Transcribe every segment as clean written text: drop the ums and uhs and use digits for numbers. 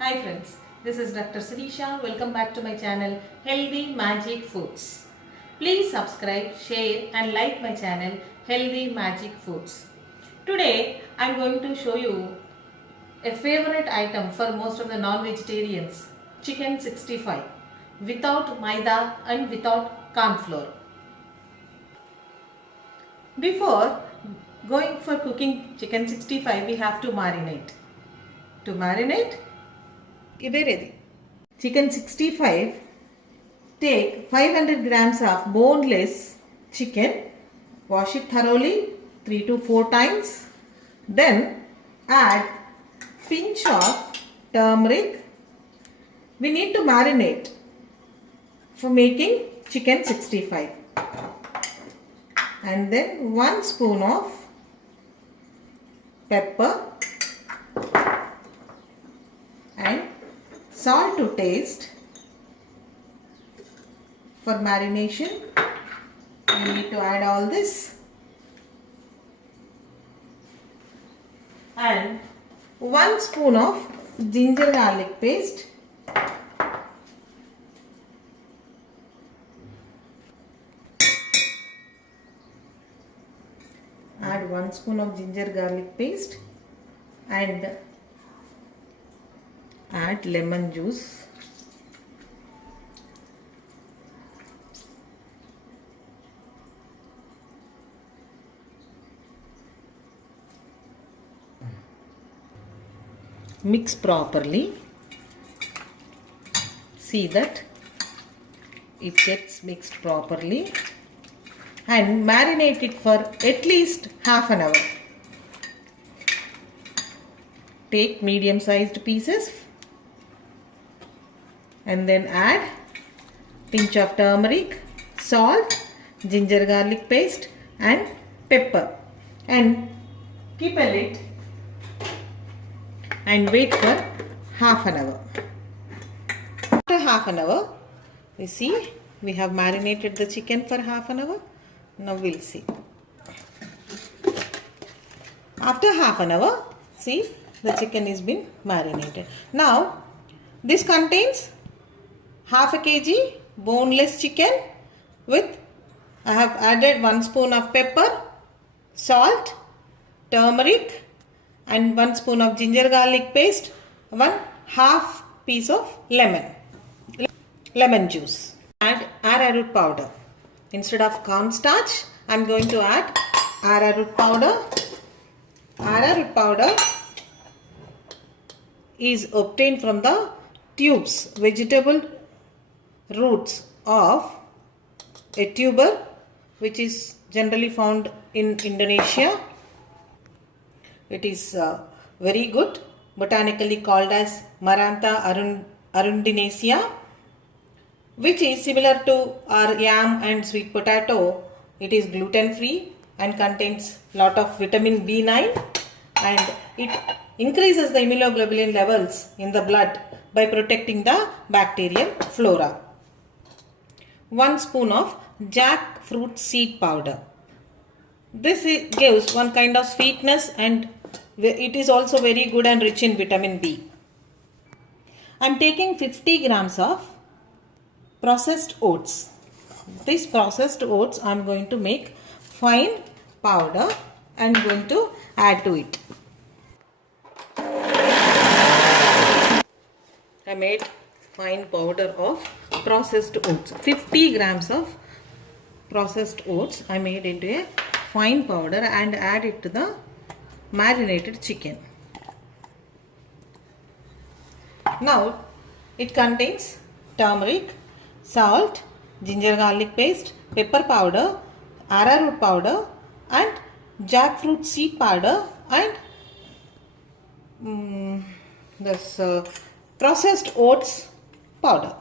Hi friends, this is Dr. Sirisha. Welcome back to my channel Healthy Magic Foods. Please subscribe, share and like my channel Healthy Magic Foods. Today I am going to show you a favorite item for most of the non-vegetarians, chicken 65 without maida and without corn flour. Before going for cooking chicken 65, we have to marinate. To marinate, chicken 65, take 500 grams of boneless chicken, wash it thoroughly 3 to 4 times, then add pinch of turmeric. We need to marinate for making chicken 65, and then 1 spoon of pepper and salt to taste. For marination, we need to add all this and 1 spoon of ginger garlic paste, add 1 spoon of ginger garlic paste and add lemon juice. Mix properly. See that it gets mixed properly and marinate it for at least half an hour. Take medium sized pieces and then add pinch of turmeric, salt, ginger garlic paste and pepper and keep a lid and wait for half an hour. After half an hour, we see we have marinated the chicken for half an hour. Now we'll see. After half an hour, see the chicken is been marinated. Now this contains half a kg boneless chicken with I have added 1 spoon of pepper, salt, turmeric and 1 spoon of ginger garlic paste, 1/2 piece of lemon juice. Add arrowroot powder. Instead of cornstarch, I am going to add arrowroot powder. Arrowroot powder is obtained from the tubes, vegetable roots of a tuber which is generally found in Indonesia. It is very good, botanically called as Marantha arundinacea, which is similar to our yam and sweet potato. It is gluten free and contains lot of vitamin B9 and it increases the immunoglobulin levels in the blood by protecting the bacterial flora. 1 spoon of jackfruit seed powder. This gives one kind of sweetness and it is also very good and rich in vitamin B. I am taking 50 grams of processed oats. This processed oats I am going to make fine powder and going to add to it. I made fine powder of processed oats. 50 grams of processed oats I made into a fine powder and add it to the marinated chicken. Now it contains turmeric, salt, ginger garlic paste, pepper powder, arrowroot powder and jackfruit seed powder and this processed oats powder.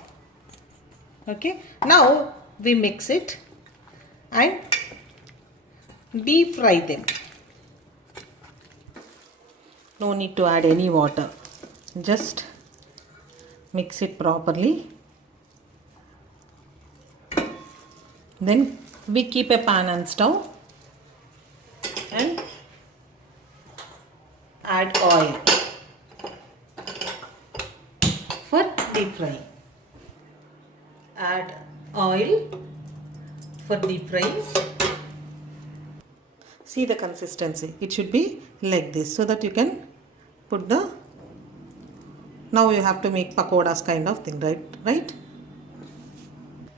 Okay, now we mix it and deep fry them. No need to add any water, just mix it properly. Then we keep a pan on stove and add oil. deep fry. Add oil for deep frying. See the consistency. It should be like this so that you can put the... Now you have to make pakodas kind of thing, right?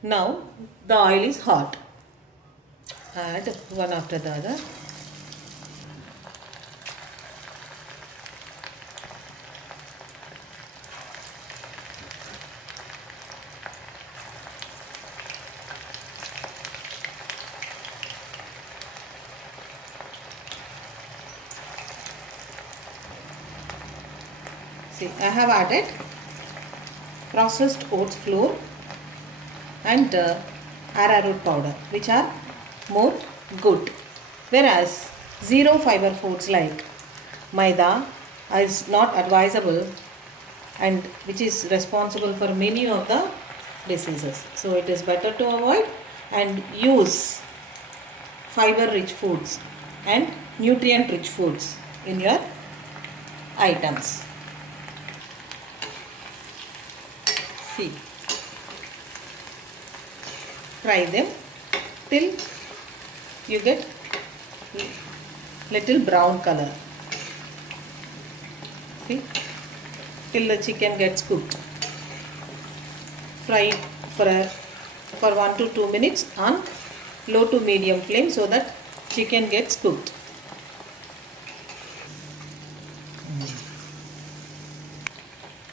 Now the oil is hot. Add one after the other. See, I have added processed oats flour and arrowroot powder, which are more good, whereas zero fiber foods like maida is not advisable and which is responsible for many of the diseases. So it is better to avoid and use fiber rich foods and nutrient rich foods in your items. See, fry them till you get little brown color. See, till the chicken gets cooked. Fry for 1 to 2 minutes on low to medium flame so that chicken gets cooked.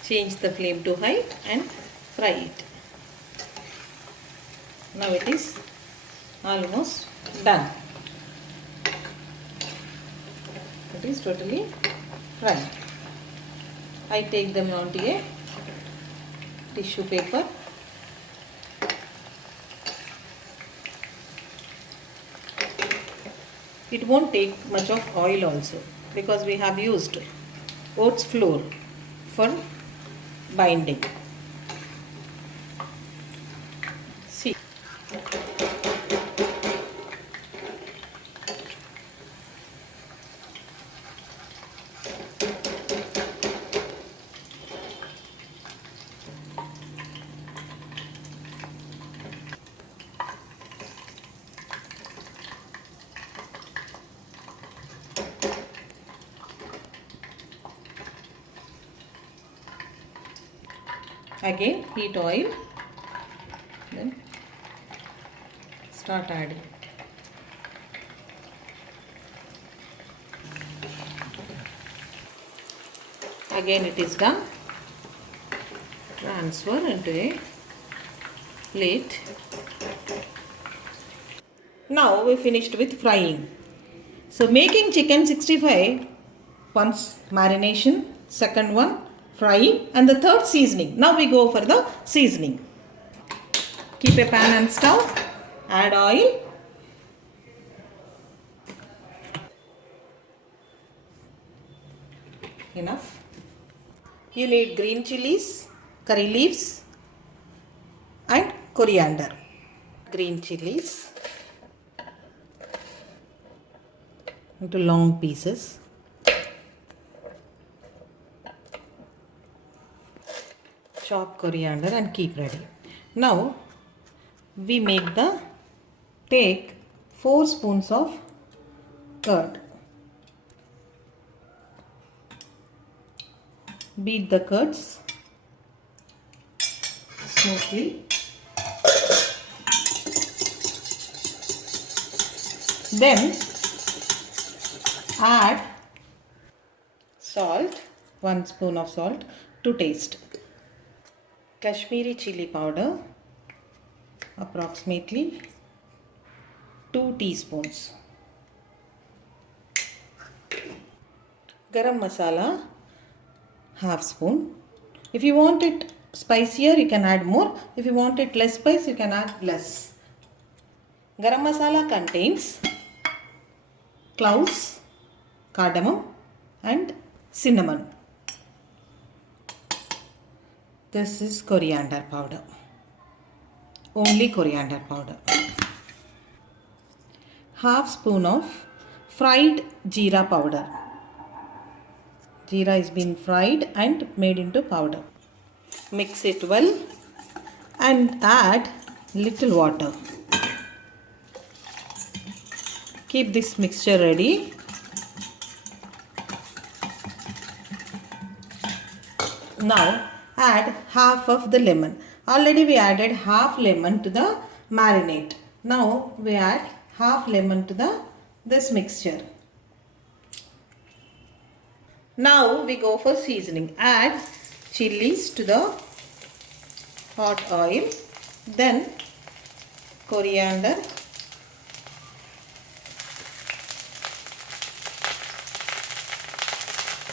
Change the flame to high and fry it. Now it is almost done. It is totally fried. I take them onto a tissue paper. It won't take much of oil also because we have used oats flour for binding. See, again heat oil, then start adding. Again it is done. Transfer into a plate. Now we finished with frying. So making chicken 65, once marination, second one frying, and the third seasoning. Now we go for the seasoning. Keep a pan on stove, add oil, enough. You need green chilies, curry leaves and coriander. Green chilies into long pieces. Chop coriander and keep ready. Now we take 4 spoons of curd. Beat the curds smoothly. Then add salt, 1 spoon of salt to taste. Kashmiri chili powder, approximately 2 teaspoons. Garam masala, half spoon. If you want it spicier, you can add more. If you want it less spice, you can add less. Garam masala contains cloves, cardamom and cinnamon. This is coriander powder. Only coriander powder. Half spoon of fried jeera powder. Jeera is been fried and made into powder. Mix it well and add little water. Keep this mixture ready. Now add half of the lemon. Already we added half lemon to the marinade. Now we add half lemon to this mixture. Now we go for seasoning. Add chilies to the hot oil, then coriander,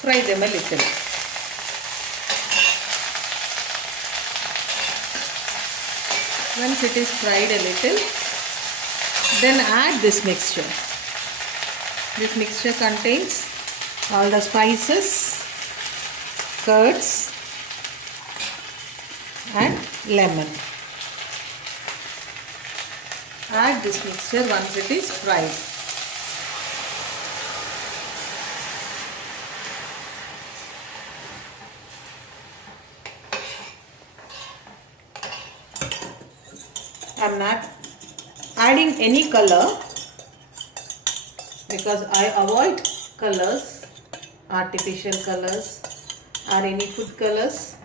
fry them a little. Once it is fried a little, then add this mixture. This mixture contains all the spices, curds and lemon. Add this mixture once it is fried. I am not adding any color because I avoid colors, artificial colors or any food colors.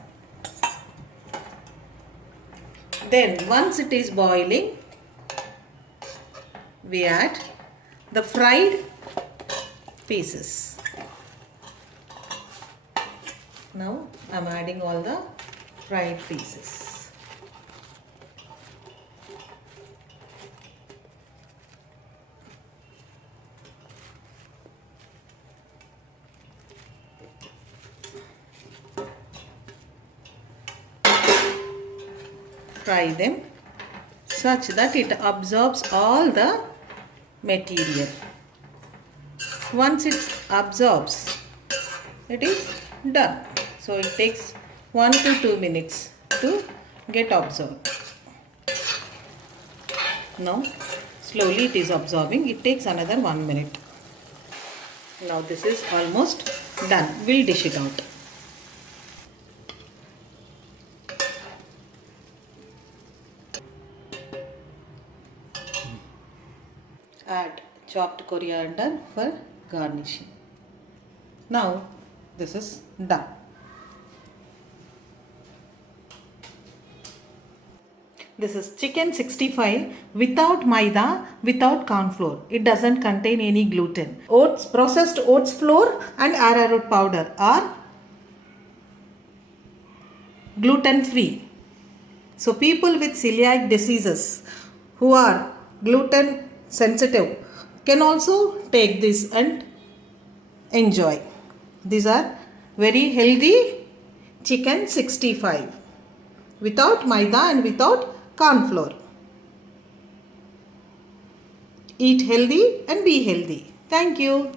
Then once it is boiling, we add the fried pieces. Now I am adding all the fried pieces. Fry them such that it absorbs all the material. Once it absorbs, it is done. So it takes 1 to 2 minutes to get absorbed. Now slowly it is absorbing. It takes another 1 minute. Now this is almost done. We'll dish it out. Add chopped coriander for garnishing. Now this is done. This is chicken 65 without maida, without cornflour. It doesn't contain any gluten. Oats, processed oats flour and arrowroot powder are gluten free. So people with celiac diseases who are gluten sensitive can also take this and enjoy. These are very healthy chicken 65 without maida and without cornflour. Eat healthy and be healthy. Thank you.